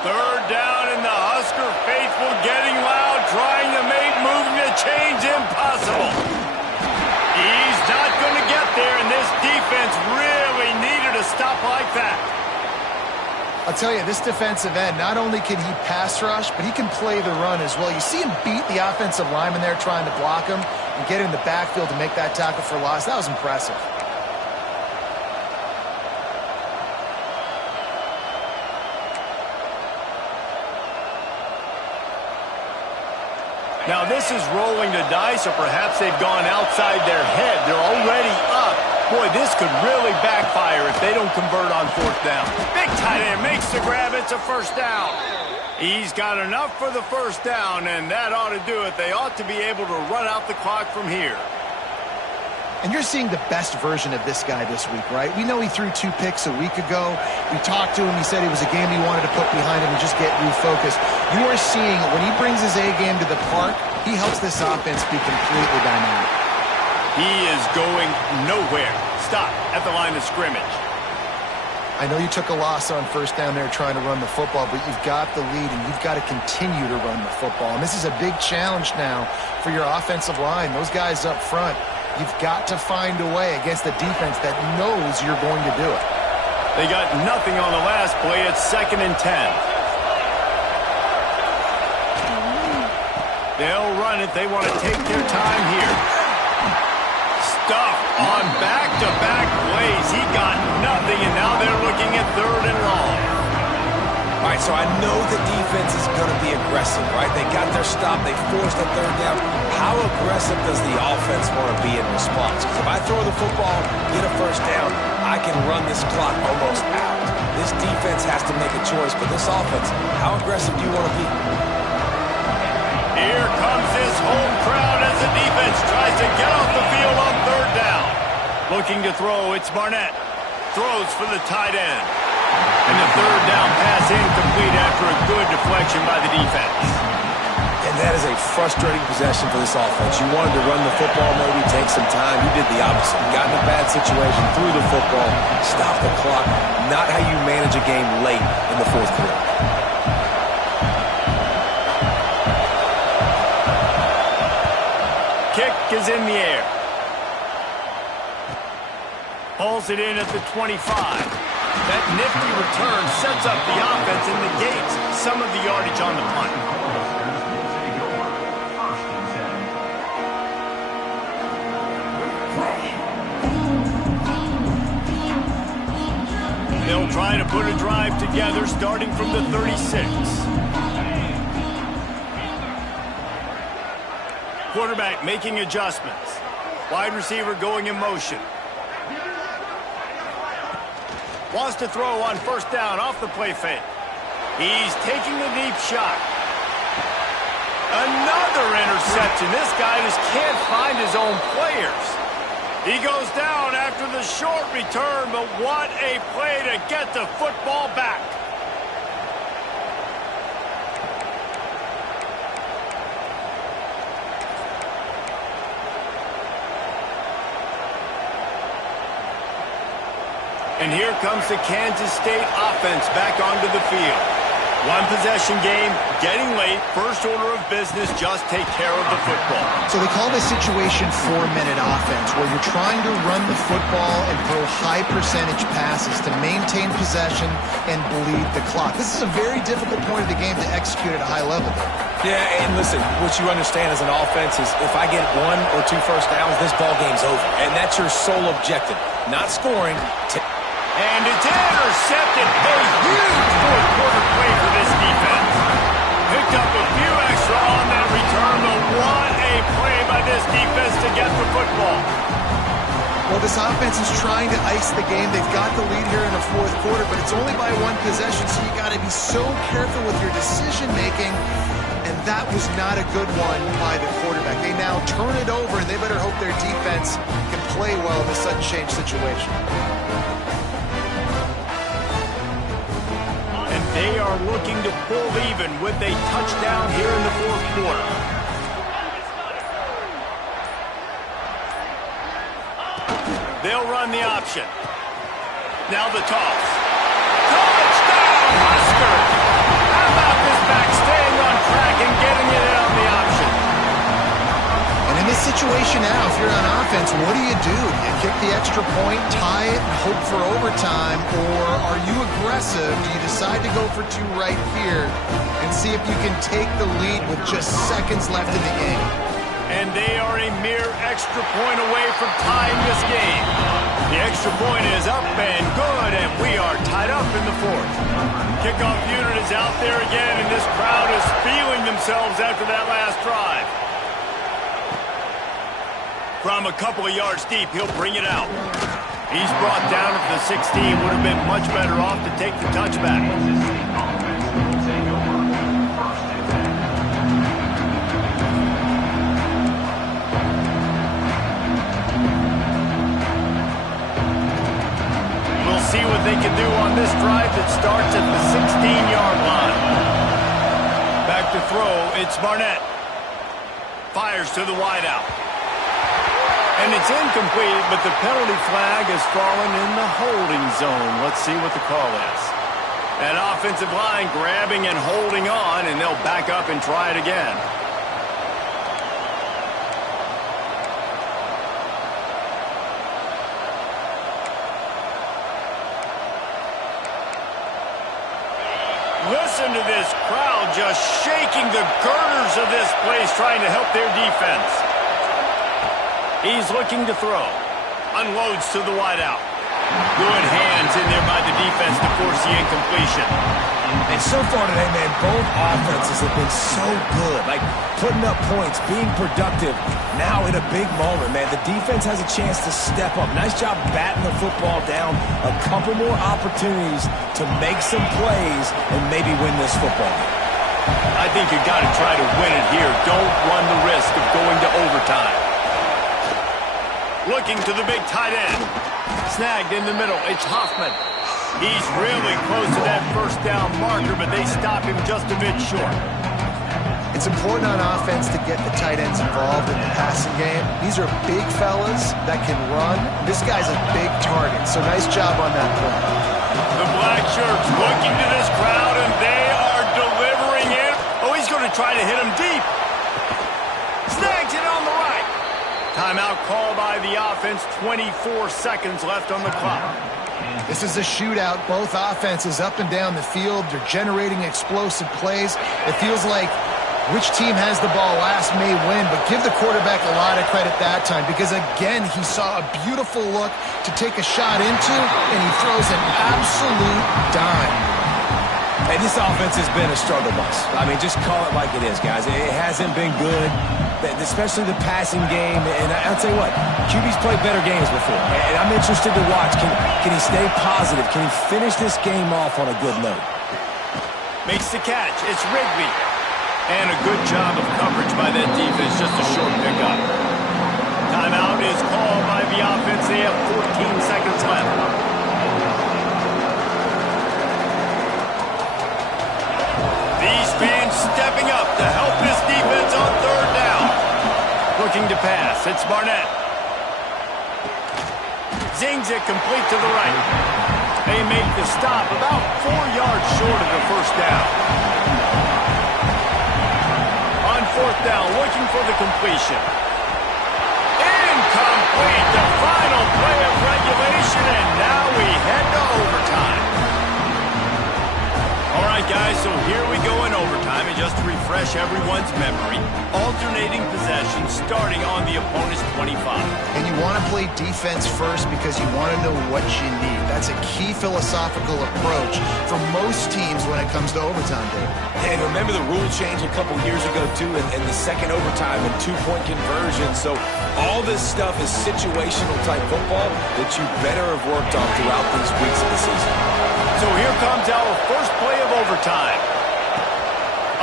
Third down, and the Husker faithful getting loud, trying to make moving the chains impossible. He's not going to get there, and this defense really needed a stop like that. I'll tell you, this defensive end, not only can he pass rush, but he can play the run as well. You see him beat the offensive lineman there trying to block him and get in the backfield to make that tackle for loss. That was impressive. Now, this is rolling the dice, or perhaps they've gone outside their head. They're already up. Boy, this could really backfire if they don't convert on fourth down. Big tight end makes the grab. It's a first down. He's got enough for the first down, and that ought to do it. They ought to be able to run out the clock from here. And you're seeing the best version of this guy this week, right? We know he threw 2 picks a week ago. We talked to him. He said it was a game he wanted to put behind him and just get refocused. You are seeing when he brings his A game to the park, he helps this offense be completely dynamic. He is going nowhere. Stop at the line of scrimmage. I know you took a loss on first down there trying to run the football, but you've got the lead, and you've got to continue to run the football. And this is a big challenge now for your offensive line. Those guys up front, you've got to find a way against a defense that knows you're going to do it. They got nothing on the last play. It's 2nd and 10. They'll run it. They want to take their time here. Stuff on back-to-back plays. He got nothing, and now they're looking at 3rd and long. All right, so I know the defense is going to be aggressive, right? They got their stop. They forced a 3rd down. How aggressive does the offense want to be in response? Because if I throw the football, get a first down, I can run this clock almost out. This defense has to make a choice, but this offense, how aggressive do you want to be? Here comes this home crowd as the defense tries to get off the field on 3rd down. Looking to throw, it's Barnett. Throws for the tight end. And the 3rd down pass incomplete after a good deflection by the defense. And That is a frustrating possession for this offense. You wanted to run the football, maybe take some time. You did the opposite. You got in a bad situation, threw the football, stopped the clock. Not how you manage a game late in the fourth quarter. Kick is in the air. Pulls it in at the 25. That nifty return sets up the offense and negates some of the yardage on the punt. They'll try to put a drive together starting from the 36. Quarterback making adjustments. Wide receiver going in motion. Wants to throw on first down off the play fake. He's taking the deep shot. Another interception. This guy just can't find his own players. He goes down after the short return, but what a play to get the football back. And here comes the Kansas State offense back onto the field. One possession game, getting late, first order of business, just take care of the football. So they call this situation 4-minute offense, where you're trying to run the football and throw high percentage passes to maintain possession and bleed the clock. This is a very difficult point of the game to execute at a high level. Yeah, and listen, what you understand as an offense is if I get 1 or 2 first downs, this ball game's over. And that's your sole objective, not scoring. And it's intercepted. A huge fourth quarter play for this defense. Picked up a few extra on that return, but what a play by this defense to get the football. Well, this offense is trying to ice the game. They've got the lead here in the fourth quarter, but it's only by 1 possession, so you got to be so careful with your decision-making. And that was not a good one by the quarterback. They now turn it over, and they better hope their defense can play well in this sudden change situation. They are looking to pull even with a touchdown here in the fourth quarter. They'll run the option. Now the toss. Touchdown, Huskers! How about this back staying on track and getting it in on the option? And in this situation now, if you're on offense, what do? Do you kick the extra point, tie it, and hope for overtime, or are you aggressive? Do you decide to go for 2 right here and see if you can take the lead with just seconds left in the game? And they are a mere extra point away from tying this game. The extra point is up and good, and we are tied up in the fourth. Kickoff unit is out there again, and this crowd is feeling themselves after that last drive. From a couple of yards deep, he'll bring it out. He's brought down at the 16. Would have been much better off to take the touchback. We'll see what they can do on this drive that starts at the 16-yard line. Back to throw, it's Barnett. Fires to the wideout. And it's incomplete, but the penalty flag has fallen in the holding zone. Let's see what the call is. That offensive line grabbing and holding on, and they'll back up and try it again. Listen to this crowd just shaking the girders of this place, trying to help their defense. He's looking to throw. Unloads to the wideout. Good hands in there by the defense to force the incompletion. And so far today, man, both offenses have been so good. Like, putting up points, being productive. Now in a big moment, man, the defense has a chance to step up. Nice job batting the football down. A couple more opportunities to make some plays and maybe win this football game. I think you got to try to win it here. Don't run the risk of going to overtime. Looking to the big tight end. Snagged in the middle. It's Hoffman. He's really close to that first down marker, but they stop him just a bit short. It's important on offense to get the tight ends involved in the passing game. These are big fellas that can run. This guy's a big target, so nice job on that play. The black shirts looking to this crowd, and they are delivering it. Oh, he's going to try to hit him deep. Snags it on the right. Timeout call by the offense. 24 seconds left on the clock. This is a shootout. Both offenses up and down the field. They're generating explosive plays. It feels like which team has the ball last may win, but give the quarterback a lot of credit that time because, again, he saw a beautiful look to take a shot into, and he throws an absolute dime. Hey, this offense has been a struggle bus. I mean, just call it like it is, guys. It hasn't been good, especially the passing game. And I'll tell you what, QB's played better games before. And I'm interested to watch. Can he stay positive? Can he finish this game off on a good note? Makes the catch. It's Rigby. And a good job of coverage by that defense. Just a short pickup. Timeout is called by the offense. They have 14 seconds left. These fans stepping up to help this defense on third down. Looking to pass. It's Barnett. Zings it complete to the right. They make the stop about 4 yards short of the first down. On fourth down, looking for the completion. Incomplete. The final play of regulation, and now we head to overtime. All right, guys, so here we go in overtime, and just to refresh everyone's memory, alternating possession starting on the opponent's 25. And you want to play defense first because you want to know what you need. That's a key philosophical approach for most teams when it comes to overtime, Dave. And remember the rule change a couple years ago, too, in the second overtime and two-point conversion. So all this stuff is situational-type football that you better have worked on throughout these weeks of the season. So here comes our first play of overtime.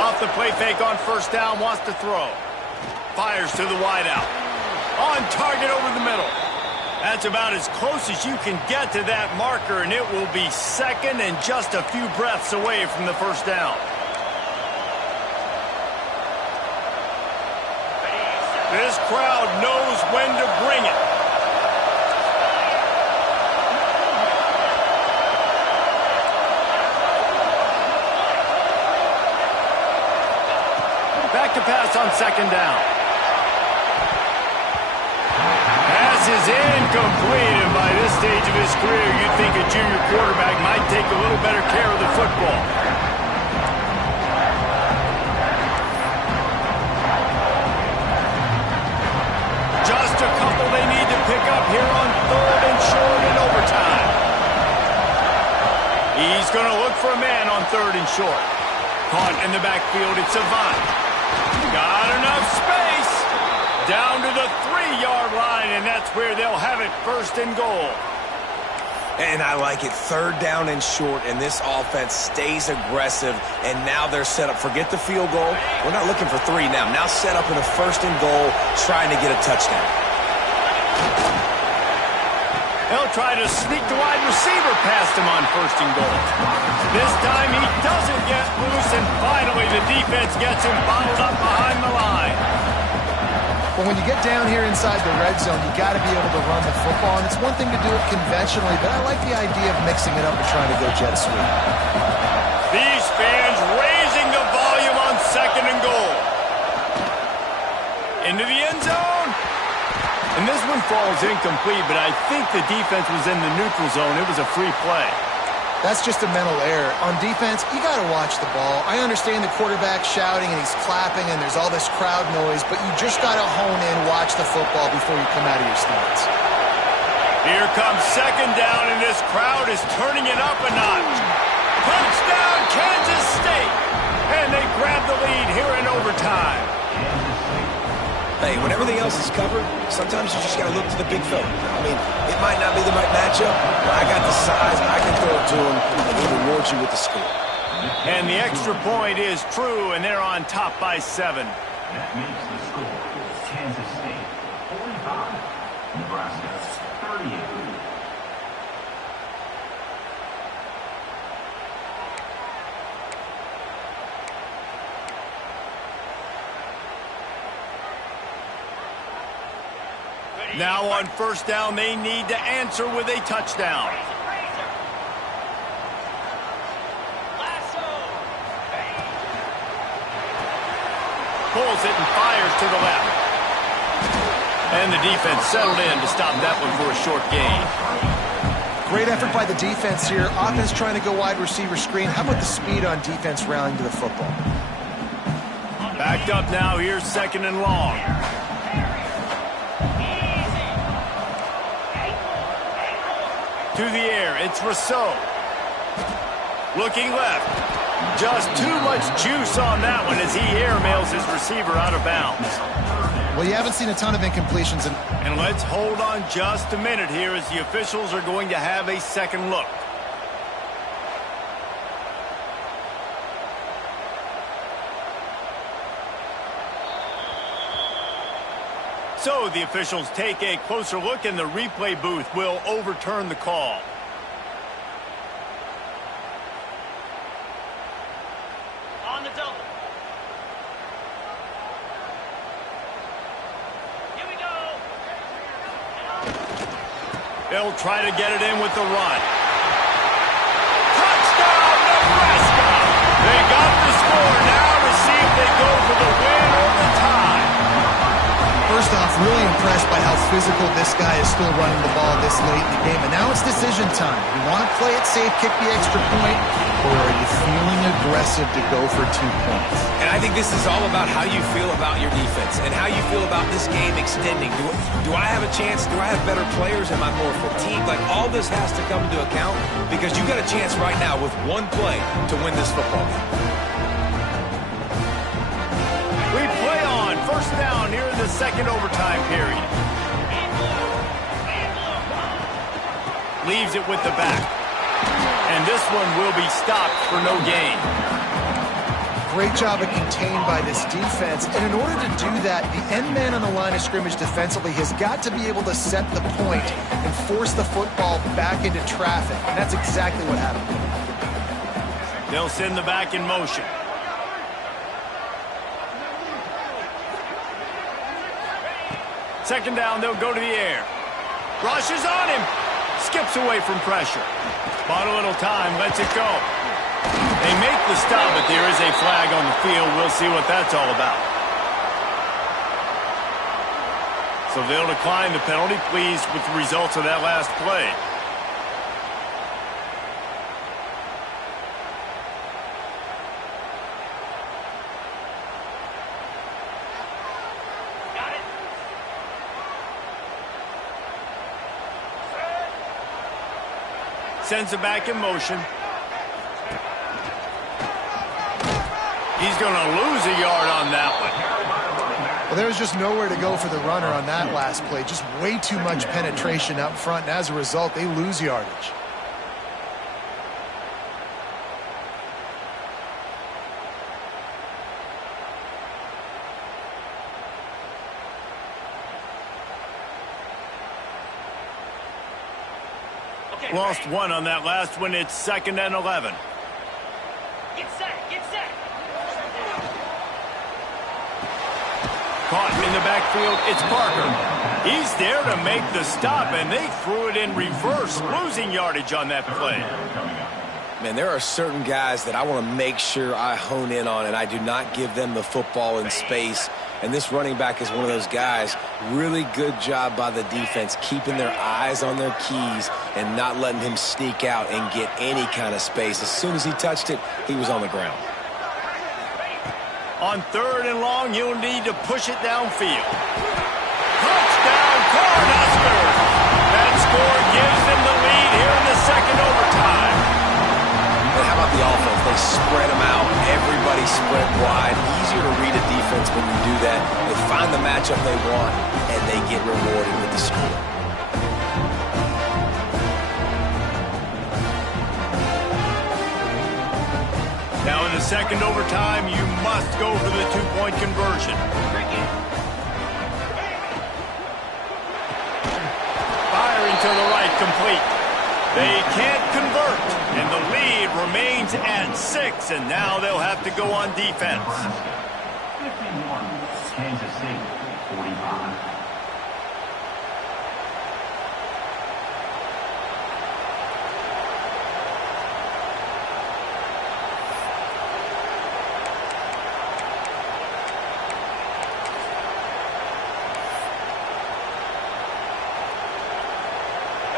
Off the play fake on first down, wants to throw. Fires to the wideout. On target over the middle. That's about as close as you can get to that marker, and it will be second and just a few breaths away from the first down. This crowd knows when to bring it. Back to pass on second down. Pass is incomplete, and by this stage of his career, you'd think a junior quarterback might take a little better care of the football. Just a couple they need to pick up here on third and short in overtime. He's going to look for a man on third and short. Caught in the backfield, it's Avant. Got enough space. Down to the 3-yard line, and that's where they'll have it, first and goal. And I like it. Third down and short, and this offense stays aggressive, and now they're set up. Forget the field goal. We're not looking for 3 now. Now set up in a first and goal, trying to get a touchdown. They'll try to sneak the wide receiver past him on first and goal. This time he doesn't get loose, and finally the defense gets him bottled up behind the line. But when you get down here inside the red zone, you got to be able to run the football. And it's one thing to do it conventionally, but I like the idea of mixing it up and trying to go jet sweep. These fans raising the volume on second and goal. Into the end zone. And this one falls incomplete, but I think the defense was in the neutral zone. It was a free play. That's just a mental error. On defense, you got to watch the ball. I understand the quarterback shouting and he's clapping and there's all this crowd noise, but you just got to hone in, watch the football before you come out of your stance. Here comes second down, and this crowd is turning it up a notch. Touchdown, Kansas State! And they grab the lead here in overtime. Hey, when everything else is covered, sometimes you just got to look to the big fella. I mean, it might not be the right matchup, but I got the size, I can throw it to him, and he rewards you with the score. And the extra point is true, and they're on top by 7. That makes the score Kansas State 45, Nebraska 38. Now on first down, they need to answer with a touchdown. Pulls it and fires to the left. And the defense settled in to stop that one for a short gain. Great effort by the defense here. Offense trying to go wide receiver screen. How about the speed on defense rallying to the football? Backed up now. Here's second and long. To the air. It's Rousseau. Looking left. Just too much juice on that one as he airmails his receiver out of bounds. Well, you haven't seen a ton of incompletions. And let's hold on just a minute here as the officials are going to have a second look. So the officials take a closer look and the replay booth will overturn the call. On the double. Here we go. They'll try to get it in with the run. Touchdown, Nebraska! They got the score. Now to see if they go for the win or the tie. First off, really impressed by how physical this guy is still running the ball this late in the game. And now it's decision time. You want to play it safe, kick the extra point, or are you feeling aggressive to go for 2 points? And I think this is all about how you feel about your defense and how you feel about this game extending. Do I have a chance? Do I have better players? Am I more fatigued? Like, all this has to come into account because you got a chance right now with one play to win this football game. We play on first down here in the second overtime period. Leaves it with the back. And this one will be stopped for no gain. Great job of contained by this defense. And in order to do that, the end man on the line of scrimmage defensively has got to be able to set the point and force the football back into traffic. And that's exactly what happened. They'll send the back in motion. Second down, they'll go to the air. Rushes on him. Skips away from pressure. Bought a little time, lets it go. They make the stop, but there is a flag on the field. We'll see what that's all about. So they'll decline the penalty, pleased with the results of that last play. Sends it back in motion. He's going to lose a yard on that one. Well, there was just nowhere to go for the runner on that last play. Just way too much penetration up front, and as a result, they lose yardage. Lost one on that last one. It's 2nd and 11. Get set, get set. Caught in the backfield. It's Parker. He's there to make the stop, and they threw it in reverse, losing yardage on that play. Man, there are certain guys that I want to make sure I hone in on, and I do not give them the football in space. And this running back is one of those guys. Really good job by the defense, keeping their eyes on their keys and not letting him sneak out and get any kind of space. As soon as he touched it, he was on the ground. On 3rd and long, you'll need to push it downfield. Touchdown, Cornhuskers! That score gives them the lead here in the second overtime. And how about the offense? They spread them out. Everybody spread wide. Easier to read a defense when you do that. They find the matchup they want, and they get rewarded with the score. Now in the second overtime, you must go for the 2-point conversion. Firing to the right, complete. They can't convert, and the lead remains at 6, and now they'll have to go on defense. 51, Kansas State, 45.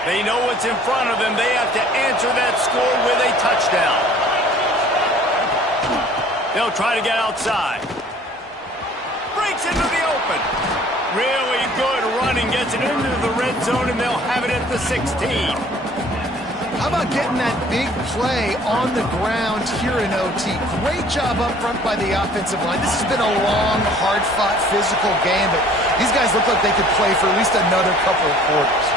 They know what's in front of them. They have to answer that score with a touchdown. They'll try to get outside. Breaks into the open. Really good running. Gets it into the red zone, and they'll have it at the 16. How about getting that big play on the ground here in OT? Great job up front by the offensive line. This has been a long, hard-fought, physical game, but these guys look like they could play for at least another couple of quarters.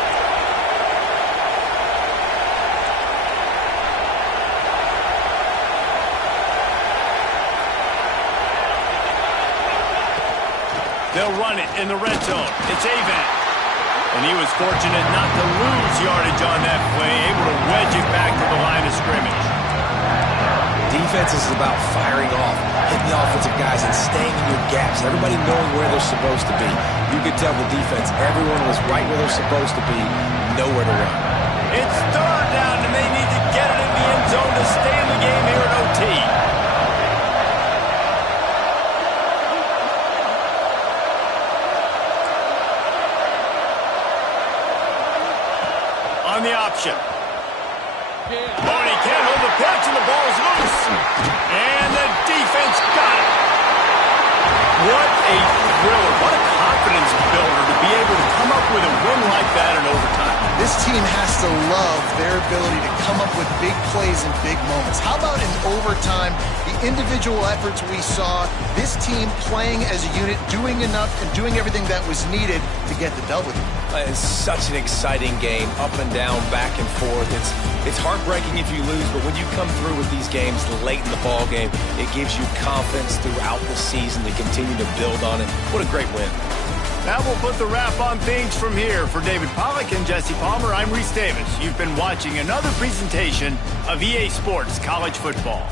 They'll run it in the red zone. It's Avant. And he was fortunate not to lose yardage on that play, able to wedge it back to the line of scrimmage. Defense is about firing off, hitting the offensive guys, and staying in your gaps. Everybody knowing where they're supposed to be. You could tell the defense, everyone was right where they're supposed to be, nowhere to run. It's third down, and they need to get it in the end zone to stay in the game here at OT. On the option. Oh, and he can't hold the pitch, and the ball's loose. And the defense got it. What a thriller. What a confidence builder to be able to come up with a win like that in overtime. This team has to love their ability to come up with big plays and big moments. How about in overtime, the individual efforts we saw, this team playing as a unit, doing enough and doing everything that was needed to get the W. It's such an exciting game, up and down, back and forth. It's heartbreaking if you lose, but when you come through with these games late in the ball game, it gives you confidence throughout the season to continue to build on it. What a great win. That will put the wrap on things from here. For David Pollack and Jesse Palmer, I'm Reese Davis. You've been watching another presentation of EA Sports College Football.